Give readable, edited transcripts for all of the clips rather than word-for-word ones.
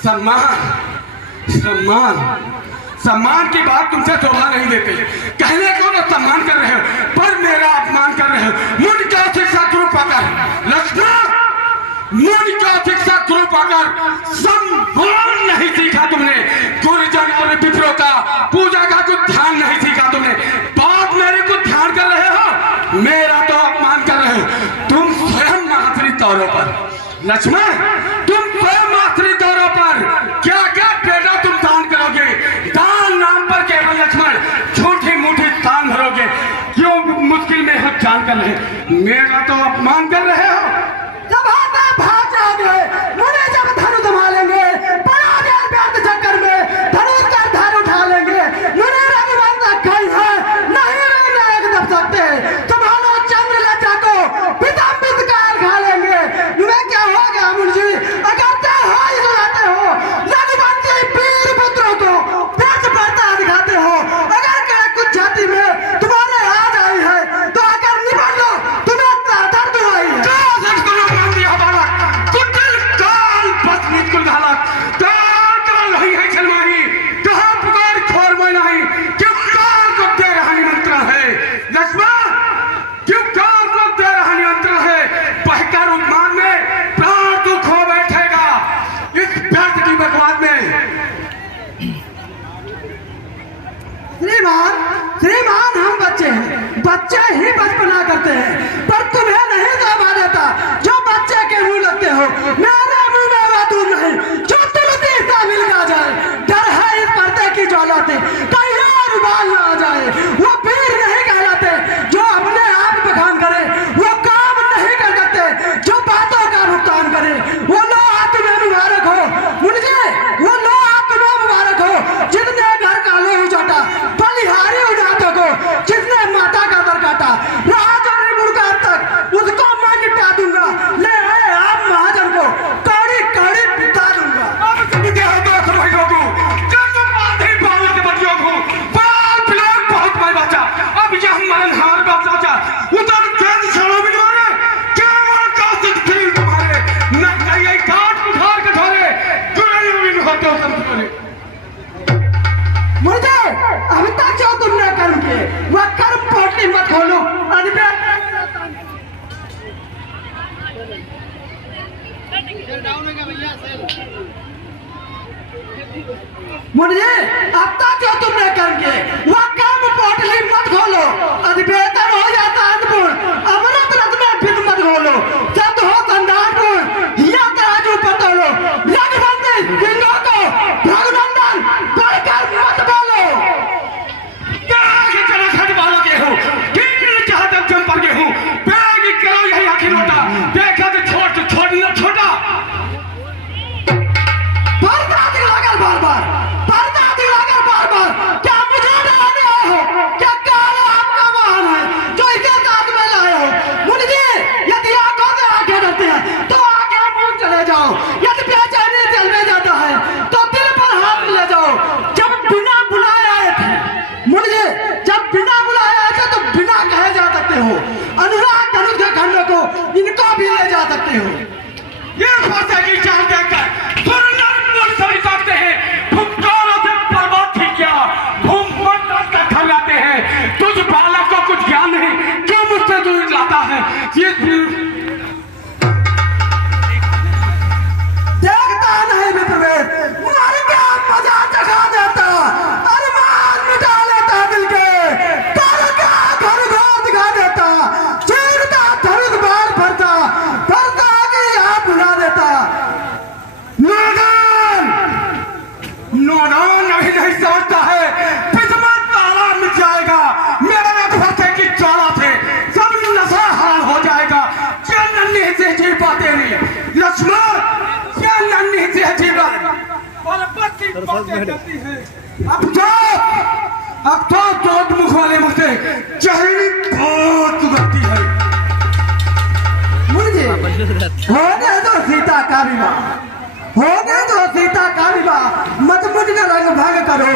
सम्मान सम्मान की बात तुमसे शोभा नहीं देते। कहने को तो सम्मान कर रहे हो पर मेरा अपमान कर रहे हो। मुझ का शिक्षा गुरु पाकर लक्ष्मण, मुझ का शिक्षा गुरु पाकर सम्मान नहीं सीखा तुमने। गुरुजन और विप्रों का पूजा का कुछ ध्यान नहीं सीखा तुमने। बाप मेरे को ध्यान कर रहे हो, मेरा तो अपमान कर रहे हो। तुम स्वयं महाश्री तौरों पर लक्ष्मण, तुम स्वयं महाश्री तौरों पर क्या क्या बेटा तुम दान करोगे। दान नाम पर केवल लक्ष्मण झूठी मूठी दान भरोगे। क्यों मुश्किल में हो जान कर रहे, मेरा तो अपमान कर रहे हो। जब भाग जाओगे मुझे जब धनु संभालेंगे, बड़ा देर व्यर्थ चक्कर में धनुष का धर उठा लेंगे। मुझे रघुवंश कहीं है नहीं नायक दब सकते। तुम्हारा चंद्र लज्जा को पिताम्बित काल खा लेंगे। तुम्हें क्या होगा मुंशी अगर हाई सुनाते हो। रघुवंशी वीर पुत्रों को व्यर्थ पड़ता दिखाते हो। अगर कुछ जाति में तुम्हारे आज आई है तो अगर निपट लो, तुम्हें दर्द हुआ ही है। श्रीमान हम बच्चे हैं, बच्चे ही बचपना करते हैं पर तुम्हें नहीं शोभा देता जो बच्चे के मुंह लगते हो। मेरे मुंह में वह दूर नहीं जो तुलसी सा मिल ना जाए। डर है इस पर्दे की ज्वाला से कहीं और उबाल ना आ जाए। वो वीर नहीं कहलाते जो अपने आप बखान करे। वो काम नहीं कर सकते जो बातों का भुगतान करे। वो लो हाथ तुम्हें मुबारक हो मुझे, वो लो हाथ तुम्हें मुबारक हो जितने घर का लोही चटा बलिहारी उजातों को, जिसने माता का दर काटा राज और मुड़का तक उसको मैं निपटा दूंगा। ले आए आप महाजन को कौड़ी कौड़ी पिता दूंगा। अब तुम क्या हो तो समझो को जो तुम आधे बाल के बच्चों को बाल पिलाओ बहुत मैं बचा। अब यह मनहार का चाचा उधर तेज छड़ों में मारे क्या वो कासिद खेल तुम्हारे न कहीं काट उखाड़ के धोरे गुरु भी होते हो तुम तुम्हारे। मुझे अभी तक जो तुमने कर्म किए वह कर्म पोटली मत खोलो। मुझे अब तक जो तुमने कर्म किए वह कर्म पोटली मत खोलो। अति बेहतर हो जाता अन्नपूर्ण अमृत रथ में फिर मत खोलो। जब हो संधानपूर्ण या तराजू पर तोलो। रघुवंशी सिंहों को रघुनंदन बढ़कर मत बोलो। क्या ये चला खट वालों के हो किन चाहते तुम पर के हो बैग करो यही आखिर होता देखा तो छोट छोट न छोटा पर्दा दिखाकर बार बार क्या मुझे डराने आए हो। क्या काल आपका वाहन है जो इसे साथ में लाए हो। मुझे यदि आंखों से आंखें डरते हैं तो आगे मुंह चले जाओ। यदि बेचैनी दिल में जाता है तो दिल पर हाथ ले जाओ। जब बिना बुलाए आए थे मुझे, जब बिना बुलाए आए थे तो बिना कहे जा सकते हो। अनुराग धनुष के खंडों को इनको भी ले जा सकते हो। ये फंसे की जान देखकर सुरनर मुझ सभी सकते हैं। भूमकालों से बर्बाद ही क्या भूमंडल के घर लाते हैं। तुझ बालक को कुछ ज्ञान नहीं क्यों मुझसे दूर लाता है। ये हुआ तेरी लक्ष्मण, क्या नन्ही सी जीवन और बच्ची बातें करती है। अब तो दो मुख वाले मुझसे चहरी बहुत उगलती है। मुझे होने दो सीता का विवाह, होने दो सीता का विवाह, मत मुझका रंग भंग करो,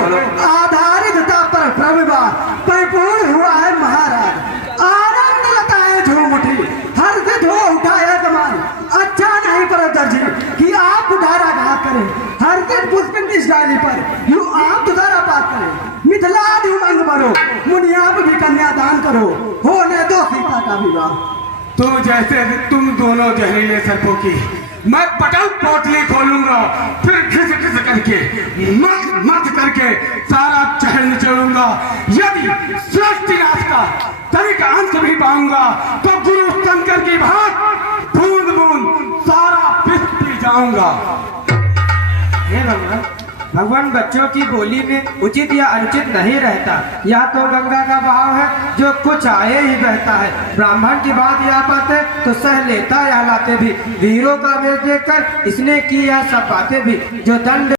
आधारितता पर प्रविवाह परिपूर्ण हुआ है महाराज, आनंद लता है झूम उठी, हर से धो उठाया समान, अच्छा नहीं पर दर्जी कि आप उधारा घात करें, हर दिन पुष्प इस डाली पर यू आप उधारा पात करें, मिथिलादि उमंग भरो, मुनियाप भी कन्यादान करो, होने दो सीता का विवाह। तुम दोनों जहरीले सर्पों की मैं पटल पोटली खोलूंगा, फिर घिस घिस करके मत करके सारा चहल निचोड़ूंगा। यदि सृष्टि नाश का तनिक अंत भी पाऊंगा तो गुरु शंकर की भांति बूंद बूंद सारा पिस पी जाऊंगा। भगवान, बच्चों की बोली में उचित या अनुचित नहीं रहता, यह तो गंगा का बहाव है जो कुछ आए ही बहता है। ब्राह्मण की बात यह पाते तो सह लेता यह लाते भी, वीरों का वेश देखकर इसने की यह सब बातें भी, जो दंड